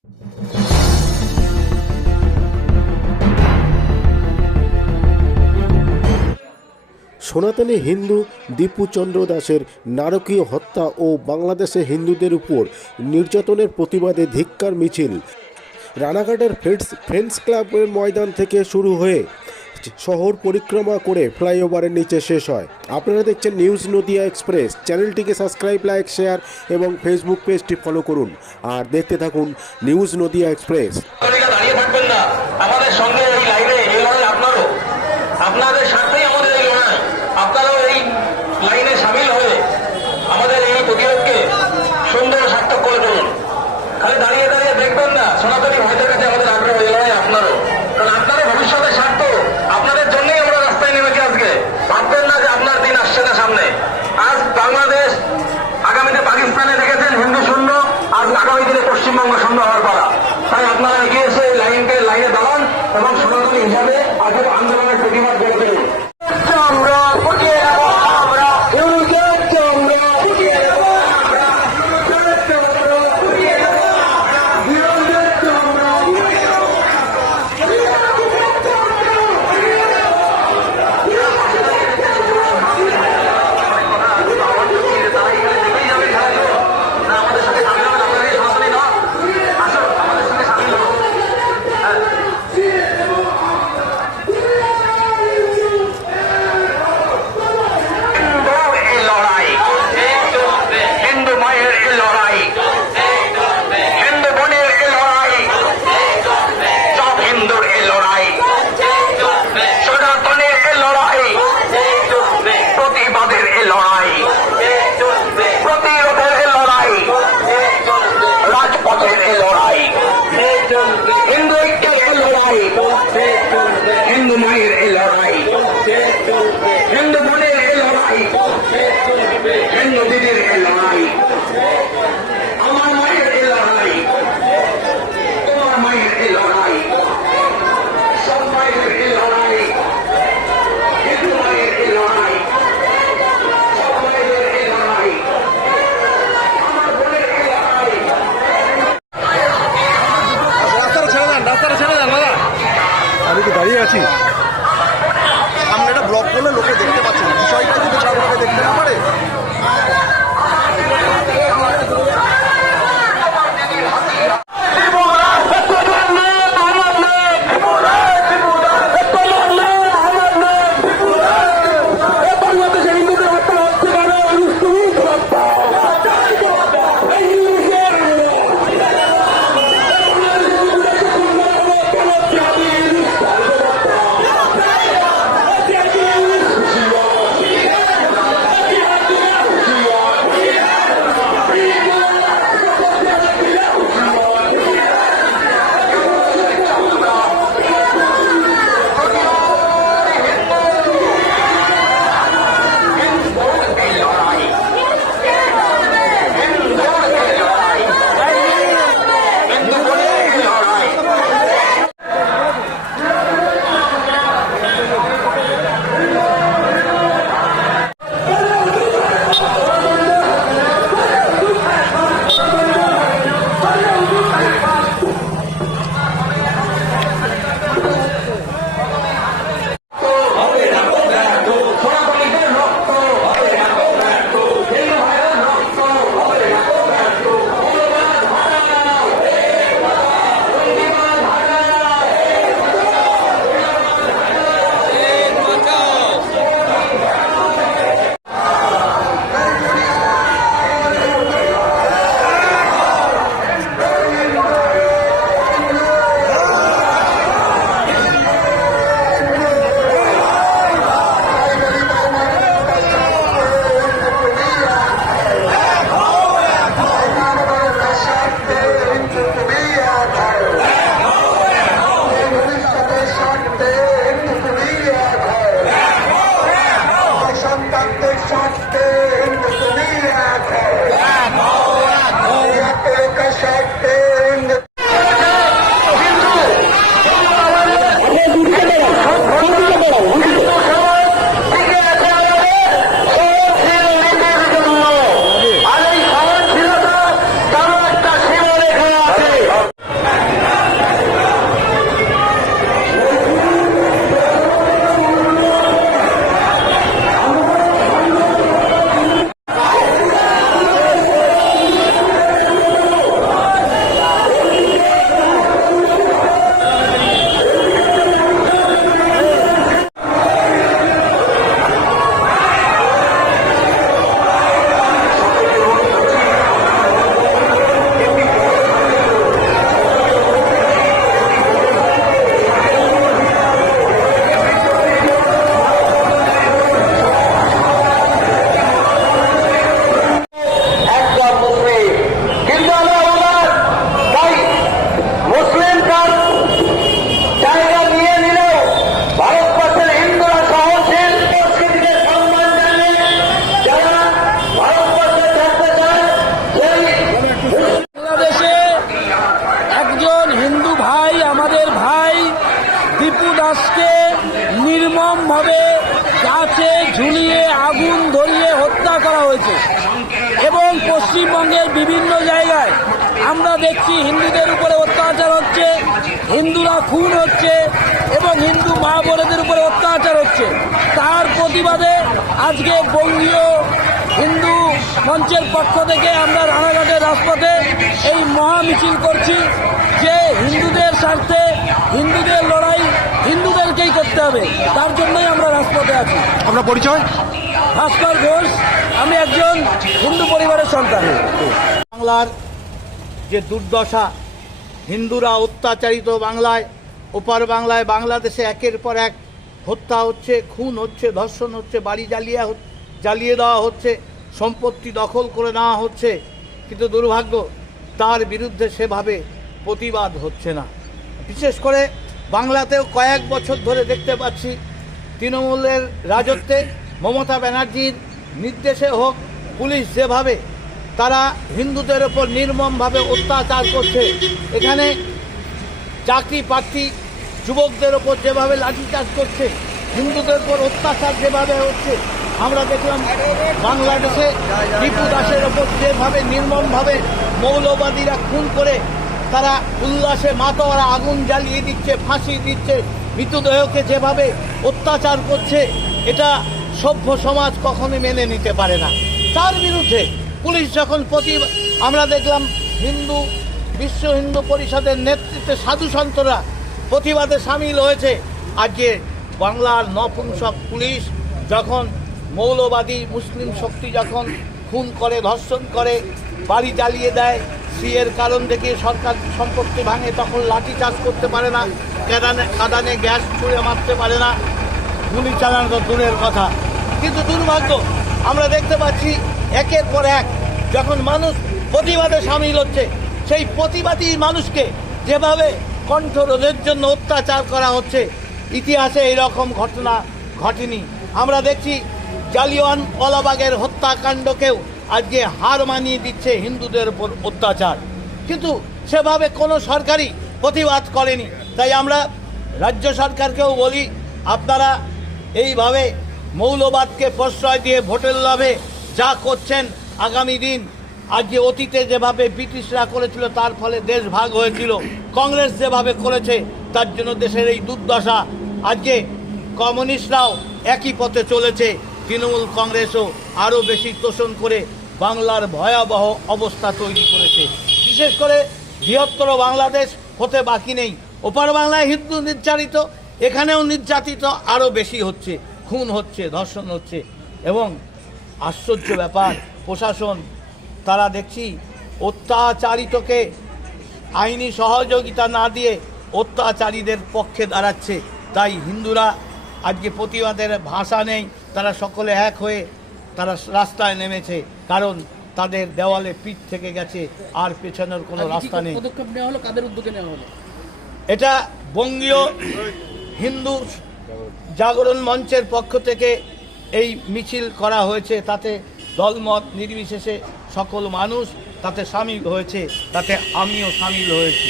সনাতনী হিন্দু দীপু চন্দ্র দাসের নারকীয় হত্যা ও বাংলাদেশে হিন্দুদের উপর নির্যাতনের প্রতিবাদে ধিক্কার মিছিল রানাঘাটের ফ্রেন্ডস ক্লাবের ময়দান থেকে শুরু হয়ে শহর পরিক্রমা করে ফ্লাইওভারের নিচে শেষ হয়। আপনারা দেখছেন নিউজ নদিয়া এক্সপ্রেস। চ্যানেলটিকে সাবস্ক্রাইব, লাইক, শেয়ার এবং ফেসবুক পেজটি ফলো করুন আর দেখতে থাকুন নিউজ নদিয়া এক্সপ্রেস। দাঁড়িয়ে থাকবেন না, আমাদের সঙ্গে এই লাইনে এই লড়াই আপনারও, আপনাদের স্বার্থেই আমাদের এই লড়াই। আপনারাও এই লাইনে সামিল হয়ে আমাদের এই প্রতিরোধকে সুন্দর সার্থক করে তুলুন। খালি দাঁড়িয়ে দাঁড়িয়ে দেখবেন না, সনাতনী ভাইদের কাছে আমাদের আগ্রহ এই লড়াই আপনারও, কারণ আপনারও ভবিষ্যতের স্বার্থ, আপনাদের জন্যই আমরা রাস্তায় নেমেছি আজকে। ভাববেন না যে আপনার দিন আসছে না সামনে। আজ বাংলাদেশ আগামীতে পাকিস্তানে দেখেছেন হিন্দু শূন্য, আজ আগামী দিনে পশ্চিমবঙ্গ শূন্য হওয়ার পালা। তাই আপনারা এগিয়ে এসে লাইনে দাঁড়ান এবং সনাতনী হিসাবে আজকের আন্দোলনের প্রতিবাদ করে তুলুন। হিন্দু মায়ের এই লড়াই, হিন্দু বোনের এই লড়াই, হিন্দু দিদির এই লড়াই, আমার মায়ের এই লড়াই, তোমার মায়ের এই লড়াই, সব মায়ের এই লড়াই, হিন্দু মায়ের এই লড়াই, সব মায়ের এই লড়াই, আমার বোনের এই লড়াই। রাস্তাটা ছেড়ে দেন দাদা, আমি তো দাঁড়িয়ে আছি সামনে। একটা ব্লক করলে লোকে দেখতে পাচ্ছে না, বিষয়টা যদি লোকে দেখতে না পারে। নির্মমভাবে গাছে ঝুলিয়ে আগুন ধরিয়ে হত্যা করা হয়েছে। এবং পশ্চিমবঙ্গের বিভিন্ন জায়গায় আমরা দেখছি হিন্দুদের উপরে অত্যাচার হচ্ছে, হিন্দুরা খুন হচ্ছে এবং হিন্দু মা বোনেদের উপরে অত্যাচার হচ্ছে। তার প্রতিবাদে আজকে বঙ্গীয় হিন্দু মঞ্চের পক্ষ থেকে আমরা রানাঘাটের রাজপথে এই মহা মিছিল করছি যে হিন্দুদের স্বার্থে হিন্দুদের লড়াই হিন্দুদেরকেই করতে হবে, তার জন্যই আমরা রাজপথে আছি। আপনার পরিচয়? ভাস্কর ঘোষ, আমি একজন হিন্দু পরিবারের সন্তান। বাংলার যে দুর্দশা, হিন্দুরা অত্যাচারিত বাংলায়, ওপার বাংলায় বাংলাদেশে একের পর এক হত্যা হচ্ছে, খুন হচ্ছে, ধর্ষণ হচ্ছে, বাড়ি জ্বালিয়ে দেওয়া হচ্ছে, সম্পত্তি দখল করে নেওয়া হচ্ছে, কিন্তু দুর্ভাগ্য তার বিরুদ্ধে সেভাবে প্রতিবাদ হচ্ছে না। বিশেষ করে বাংলাতেও কয়েক বছর ধরে দেখতে পাচ্ছি তৃণমূলের রাজত্বে মমতা ব্যানার্জির নির্দেশে হোক, পুলিশ যেভাবে তারা হিন্দুদের ওপর নির্মমভাবে অত্যাচার করছে, এখানে চাকরি প্রার্থী যুবকদের ওপর যেভাবে লাঠিচার্জ করছে, হিন্দুদের উপর অত্যাচার যেভাবে হচ্ছে, আমরা দেখলাম বাংলাদেশে দীপু দাসের ওপর যেভাবে নির্মমভাবে মৌলবাদীরা খুন করে তারা উল্লাসে মাতোয়ারা আগুন জ্বালিয়ে দিচ্ছে, ফাঁসি দিচ্ছে, মৃতদেহকে যেভাবে অত্যাচার করছে, এটা সভ্য সমাজ কখনোই মেনে নিতে পারে না। তার বিরুদ্ধে পুলিশ যখন আমরা দেখলাম বিশ্ব হিন্দু পরিষদের নেতৃত্বে সাধু সন্তরা প্রতিবাদে সামিল হয়েছে। আজকে বাংলার নপুংসক পুলিশ যখন মৌলবাদী মুসলিম শক্তি যখন খুন করে, ধর্ষণ করে, বাড়ি জ্বালিয়ে দেয়, সিএর কারণ দেখিয়ে সরকার সম্পত্তি ভাঙে, তখন লাঠিচার্জ করতে পারে না, কাদানে গ্যাস ছুঁড়ে মারতে পারে না, গুলি চালানো তো দূরের কথা। কিন্তু দুর্ভাগ্য আমরা দেখতে পাচ্ছি একের পর এক যখন মানুষ প্রতিবাদে সামিল হচ্ছে, সেই প্রতিবাদী মানুষকে যেভাবে কণ্ঠরোধের জন্য অত্যাচার করা হচ্ছে, ইতিহাসে এইরকম ঘটনা ঘটেনি। আমরা দেখছি জালিয়ানওয়ালাবাগের হত্যাকাণ্ডকেও আজকে হার মানিয়ে দিচ্ছে হিন্দুদের উপর অত্যাচার, কিন্তু সেভাবে কোনো সরকারই প্রতিবাদ করেনি। তাই আমরা রাজ্য সরকারকেও বলি, আপনারা এইভাবে মৌলবাদকে প্রশ্রয় দিয়ে ভোটের লাভে যা করছেন, আগামী দিন আজকে অতীতে যেভাবে ব্রিটিশরা করেছিল তার ফলে দেশ ভাগ হয়েছিল, কংগ্রেস যেভাবে করেছে তার জন্য দেশের এই দুর্দশা। আজকে কমিউনিস্টরাও একই পথে চলেছে, তৃণমূল কংগ্রেসও আরও বেশি তোষণ করে বাংলার ভয়াবহ অবস্থা তৈরি করেছে। বিশেষ করে বৃহত্তর বাংলাদেশ হতে বাকি নেই, ওপার বাংলায় হিন্দু নির্যাতিত, এখানেও নির্যাতিত আরও বেশি হচ্ছে, খুন হচ্ছে, ধর্ষণ হচ্ছে। এবং আশ্চর্য ব্যাপার, প্রশাসন তারা দেখছি অত্যাচারিতকে আইনি সহযোগিতা না দিয়ে অত্যাচারীদের পক্ষে দাঁড়াচ্ছে। তাই হিন্দুরা আজকে প্রতিবাদের ভাষা নেই, তারা সকলে এক হয়ে তারা রাস্তায় নেমেছে, কারণ তাদের দেওয়ালে পিঠ থেকে গেছে, আর পেছনের কোনো রাস্তা নেই। পদক্ষেপ নেওয়া হলো, কাদের উদ্যোগে নেওয়া হলো? এটা বঙ্গীয় হিন্দু জাগরণ মঞ্চের পক্ষ থেকে এই মিছিল করা হয়েছে, তাতে দলমত নির্বিশেষে সকল মানুষ তাতে সামিল হয়েছে, তাতে আমিও সামিল হয়েছি।